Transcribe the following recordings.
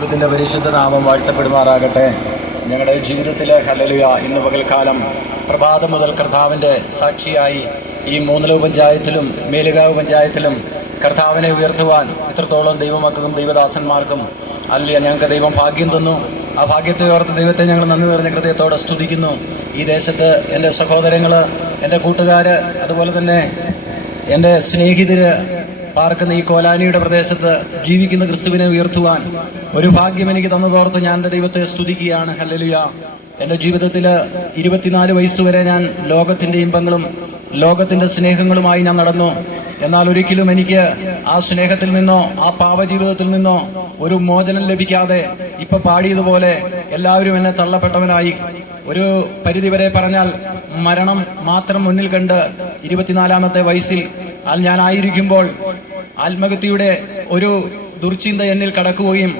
ദൈവത്തിന്റെ പരിശുദ്ധ നാമം വാഴ്ത്തപ്പെടുമാറാകട്ടെ. ഞങ്ങളുടെ ജീവിതത്തിലെ ഹലലിയ ഇന്ന് പകൽക്കാലം പ്രഭാതം മുതൽ കർത്താവിന്റെ സാക്ഷിയായി ഈ മൂന്നലവ് പഞ്ചായത്തിലും മേലുകാവ് പഞ്ചായത്തിലും കർത്താവിനെ ഉയർത്തുവാൻ ഇത്രത്തോളം ദൈവമക്കൾക്കും ദൈവദാസന്മാർക്കും അല്ല ഞങ്ങൾക്ക് ദൈവം ഭാഗ്യം തന്നു. ആ ഭാഗ്യത്തെ ഓർത്ത് ദൈവത്തെ ഞങ്ങൾ നന്ദി നിറഞ്ഞ ഹൃദയത്തോടെ സ്തുതിക്കുന്നു. ഈ ദേശത്ത് എന്റെ സഹോദരങ്ങൾ എന്റെ കൂട്ടുകാർ അതുപോലെ തന്നെ എന്റെ സ്നേഹിതര് പാർക്കുന്ന ഈ കോലാനിയുടെ പ്രദേശത്ത് ജീവിക്കുന്ന ക്രിസ്തുവിനെ ഉയർത്തുവാൻ ഒരു ഭാഗ്യം എനിക്ക് തന്നതോർത്ത് ഞാൻ എന്റെ ദൈവത്തെ സ്തുതിക്കുകയാണ്. ഹല്ലലുയ. എന്റെ ജീവിതത്തിൽ ഇരുപത്തിനാല് വയസ്സുവരെ ഞാൻ ലോകത്തിന്റെ ഇമ്പങ്ങളും ലോകത്തിന്റെ സ്നേഹങ്ങളുമായി ഞാൻ നടന്നു. എന്നാൽ ഒരിക്കലും എനിക്ക് ആ സ്നേഹത്തിൽ നിന്നോ ആ പാപജീവിതത്തിൽ നിന്നോ ഒരു മോചനം ലഭിക്കാതെ ഇപ്പൊ പാടിയതുപോലെ എല്ലാവരും എന്നെ തള്ളപ്പെട്ടവനായി. ഒരു പരിധിവരെ പറഞ്ഞാൽ മരണം മാത്രം മുന്നിൽ കണ്ട് ഇരുപത്തിനാലാമത്തെ വയസ്സിൽ ഞാനായിരിക്കുമ്പോൾ ആത്മഹത്യയുടെ ഒരു ദുർചിന്ത എന്നിൽ കടക്കുകയും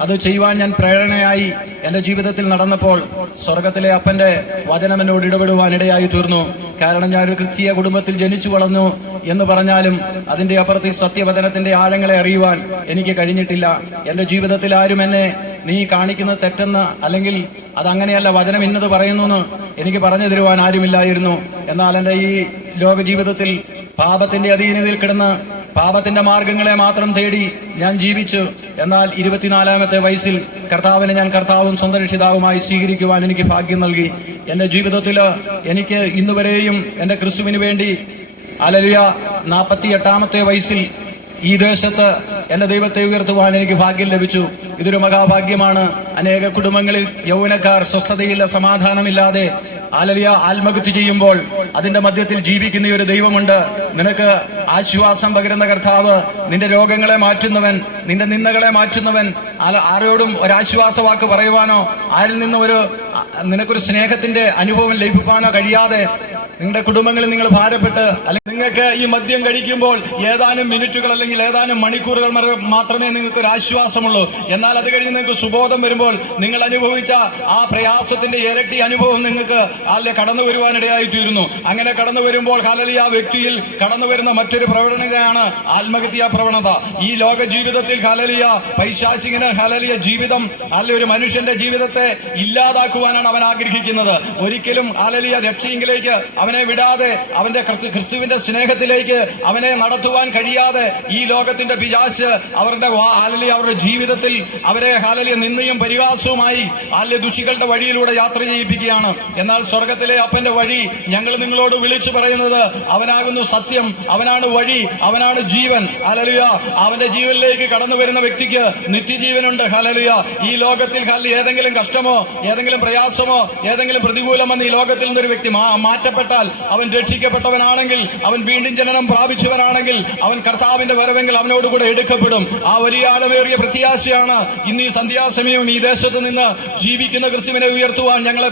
അത് ചെയ്യുവാൻ ഞാൻ പ്രേരണയായി എന്റെ ജീവിതത്തിൽ നടന്നപ്പോൾ സ്വർഗത്തിലെ അപ്പന്റെ വചനം എന്നോട് ഇടപെടുവാൻ ഇടയായി തീർന്നു. കാരണം ഞാനൊരു ക്രിസ്തീയ കുടുംബത്തിൽ ജനിച്ചു വളർന്നു എന്ന് പറഞ്ഞാലും അതിന്റെ അപ്പുറത്ത് ഈ സത്യവചനത്തിന്റെ ആഴങ്ങളെ അറിയുവാൻ എനിക്ക് കഴിഞ്ഞിട്ടില്ല. എന്റെ ജീവിതത്തിൽ ആരും എന്നെ നീ കാണിക്കുന്നത് തെറ്റെന്ന് അല്ലെങ്കിൽ അതങ്ങനെയല്ല വചനം ഇന്നത് പറയുന്നു എന്ന് എനിക്ക് പറഞ്ഞു തരുവാൻ ആരുമില്ലായിരുന്നു. എന്നാൽ എന്റെ ഈ ലോക ജീവിതത്തിൽ പാപത്തിന്റെ അധീനതയിൽ കിടന്ന് പാപത്തിന്റെ മാർഗങ്ങളെ മാത്രം തേടി ഞാൻ ജീവിച്ചു. എന്നാൽ ഇരുപത്തിനാലാമത്തെ വയസ്സിൽ കർത്താവിനെ ഞാൻ കർത്താവും സ്വന്തം രക്ഷിതാവുമായി സ്വീകരിക്കുവാൻ എനിക്ക് ഭാഗ്യം നൽകി. എന്റെ ജീവിതത്തിൽ എനിക്ക് ഇന്നുവരെയും എന്റെ ക്രിസ്തുവിന് വേണ്ടി അലലിയ നാൽപ്പത്തി എട്ടാമത്തെ വയസ്സിൽ ഈ ദേശത്ത് എന്റെ ദൈവത്തെ ഉയർത്തുവാൻ എനിക്ക് ഭാഗ്യം ലഭിച്ചു. ഇതൊരു മഹാഭാഗ്യമാണ്. അനേക കുടുംബങ്ങളിൽ യൗവനക്കാർ സ്വസ്ഥതയില്ല സമാധാനമില്ലാതെ ആലലിയ ആത്മഹത്യ ചെയ്യുമ്പോൾ അതിന്റെ മധ്യത്തിൽ ജീവിക്കുന്ന ഒരു ദൈവമുണ്ട്. നിനക്ക് ആശ്വാസം പകരുന്ന കർത്താവ് നിന്റെ രോഗങ്ങളെ മാറ്റുന്നവൻ നിന്റെ നിന്ദകളെ മാറ്റുന്നവൻ. ആരോടും ഒരു ആശ്വാസവാക്ക് പറയുവാനോ ആരിൽ നിന്ന് ഒരു നിനക്കൊരു സ്നേഹത്തിന്റെ അനുഭവം ലഭിക്കാനോ കഴിയാതെ നിങ്ങളുടെ കുടുംബങ്ങളിൽ നിങ്ങൾ ഭാരപ്പെട്ട് അല്ലെങ്കിൽ നിങ്ങൾക്ക് ഈ മദ്യം കഴിക്കുമ്പോൾ ഏതാനും മിനിറ്റുകൾ അല്ലെങ്കിൽ ഏതാനും മണിക്കൂറുകൾ മാത്രമേ നിങ്ങൾക്ക് ഒരു ആശ്വാസമുള്ളൂ എന്നാൽ അത് കഴിഞ്ഞ് നിങ്ങൾക്ക് സുബോധം വരുമ്പോൾ നിങ്ങൾ അനുഭവിച്ച ആ പ്രയാസത്തിന്റെ ഇരട്ടി അനുഭവം നിങ്ങൾക്ക് അല്ലെ കടന്നു വരുവാനിടയായി തീരുന്നു. അങ്ങനെ കടന്നു വരുമ്പോൾ ഹാലലി ആ വ്യക്തിയിൽ കടന്നു വരുന്ന മറ്റൊരു പ്രവണതയാണ് ആത്മഹത്യാ പ്രവണത. ഈ ലോക ജീവിതത്തിൽ ഹാലലിയ പൈശാചികന് ഹാലലിയ ജീവിതം അല്ലെ ഒരു മനുഷ്യന്റെ ജീവിതത്തെ ഇല്ലാതാക്കുവാനാണ് അവൻ ആഗ്രഹിക്കുന്നത്. ഒരിക്കലും ഹാലലിയ രക്ഷയെങ്കിലേക്ക് അവനെ വിടാതെ അവന്റെ ക്രിസ്തു- ക്രിസ്തുവിന്റെ സ്നേഹത്തിലേക്ക് അവനെ നടത്തുവാൻ കഴിയാതെ ഈ ലോകത്തിന്റെ പിശാശ് അവരുടെ ഹാലലി അവരുടെ ജീവിതത്തിൽ അവരെ ഹാലലിയ നിന്നയും പരിഹാസവുമായി ഹാലലി ദുഷികളുടെ വഴിയിലൂടെ യാത്ര ചെയ്യിപ്പിക്കുകയാണ്. എന്നാൽ സ്വർഗത്തിലെ അപ്പന്റെ വഴി ഞങ്ങൾ നിങ്ങളോട് വിളിച്ചു പറയുന്നത് അവനാകുന്നു സത്യം അവനാണ് വഴി അവനാണ് ജീവൻ. ഹലലിയ അവന്റെ ജീവനിലേക്ക് കടന്നു വരുന്ന വ്യക്തിക്ക് നിത്യജീവനുണ്ട്. ഹലലിയ ഈ ലോകത്തിൽ ഹലി ഏതെങ്കിലും കഷ്ടമോ ഏതെങ്കിലും പ്രയാസമോ ഏതെങ്കിലും പ്രതികൂലമെന്ന് ഈ ലോകത്തിൽ നിന്നൊരു വ്യക്തി മാറ്റപ്പെട്ടാൽ അവൻ രക്ഷിക്കപ്പെട്ടവനാണെങ്കിൽ അവൻ വീണ്ടും ജനനം പ്രാപിച്ചവനാണെങ്കിൽ അവൻ കർത്താവിന്റെ വരവെങ്കിൽ അവനോടുകൂടെ എടുക്കപ്പെടും. ആ വലിയ ആഴമേറിയ പ്രത്യാശയാണ് ഇന്ന് ഈ സന്ധ്യാസമയം ഈ ദേശത്ത് നിന്ന് ജീവിക്കുന്ന ക്രിസ്തുവിനെ ഉയർത്തുവാൻ ഞങ്ങളെ